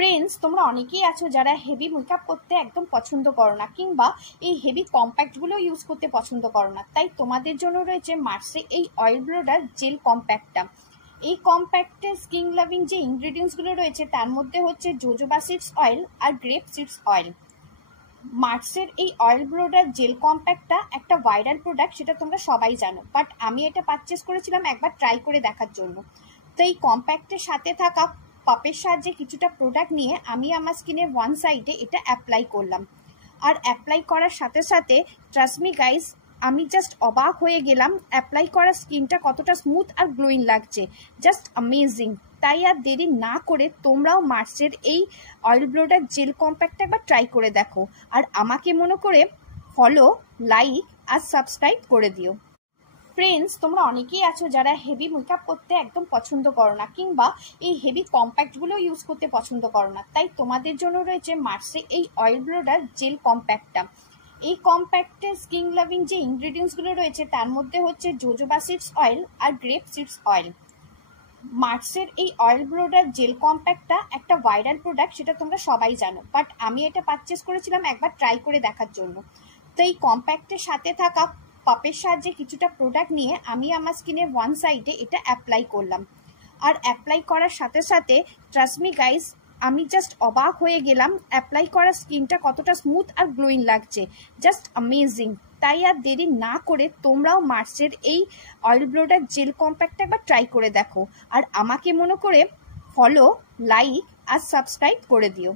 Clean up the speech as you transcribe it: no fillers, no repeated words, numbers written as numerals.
Friends, তোমরা অনেকেই আছো যারা হেভি মেকআপ করতে একদম পছন্দ করো না, কিংবা এই হেভি কম্প্যাক্টগুলো ইউজ করতে পছন্দ করো না। তাই তোমাদের জন্য রয়েছে মার্সে এই অয়েল ব্লোডার জেল কম্প্যাক্টটা। এই কম্প্যাক্টের স্কিন লাভিং যে ইনগ্রিডিয়েন্টসগুলো রয়েছে তার মধ্যে হচ্ছে জোজোবা সিডস অয়েল আর গ্রেপ সিডস অয়েল। মার্সের এই অয়েল ব্লোডার জেল কম্প্যাক্টটা একটা ভাইরাল প্রোডাক্ট, সেটা তোমরা সবাই জানো, বাট আমি এটা পারচেস করেছিলাম একবার ট্রাই করে দেখার জন্য। তো এই কম্প্যাক্টের সাথে থাকা পাপের সাহায্যে কিছুটা প্রোডাক্ট নিয়ে আমি আমার স্কিনের ওয়ান সাইডে এটা অ্যাপ্লাই করলাম। আর অ্যাপ্লাই করার সাথে সাথে ট্রাস্ট মি গাইস, আমি জাস্ট অবাক হয়ে গেলাম অ্যাপ্লাই করা স্কিনটা কতটা স্মুথ আর গ্লোয়িং লাগছে, জাস্ট অ্যামেজিং। তাই আর দেরি না করে তোমরাও মার্সের এই অয়েল ব্লোডার জেল কম্প্যাক্টটা একবার ট্রাই করে দেখো, আর আমাকে মনে করে ফলো, লাইক আর সাবস্ক্রাইব করে দিও। ফ্রেন্ডস, তোমরা অনেকেই আছো যারা হেভি মেকআপ করতে একদম পছন্দ করো না, কিংবা এই হেভি কম্প্যাক্টগুলো ইউজ করতে পছন্দ করো না। তাই তোমাদের জন্য রয়েছে মার্সে এই অয়েল ব্লোডার জেল কম্প্যাক্টটা। এই কম্প্যাক্টের স্কিন লাভিং যে ইনগ্রিডিয়েন্টসগুলো রয়েছে তার মধ্যে হচ্ছে জোজোবা সিডস অয়েল আর গ্রেপ সিডস অয়েল। মার্সের এই অয়েল ব্লোডার জেল কম্প্যাক্টটা একটা ভাইরাল প্রোডাক্ট, সেটা তোমরা সবাই জানো, বাট আমি এটা পারচেস করেছিলাম একবার ট্রাই করে দেখার জন্য। তো এই কম্প্যাক্টের সাথে থাকা পাপের সাহায্যে কিছুটা প্রোডাক্ট নিয়ে আমি আমার স্কিনের ওয়ান সাইডে এটা অ্যাপ্লাই করলাম। আর অ্যাপ্লাই করার সাথে সাথে ট্রাস্ট মি গাইস, আমি জাস্ট অবাক হয়ে গেলাম অ্যাপ্লাই করা স্কিনটা কতটা স্মুথ আর গ্লোয়িং লাগছে, জাস্ট অ্যামেজিং। তাই আর দেরি না করে তোমরাও মার্সের এই অয়েল ব্লোডার জেল কম্প্যাক্টটা একবার ট্রাই করে দেখো, আর আমাকে মনে করে ফলো, লাইক আর সাবস্ক্রাইব করে দিও।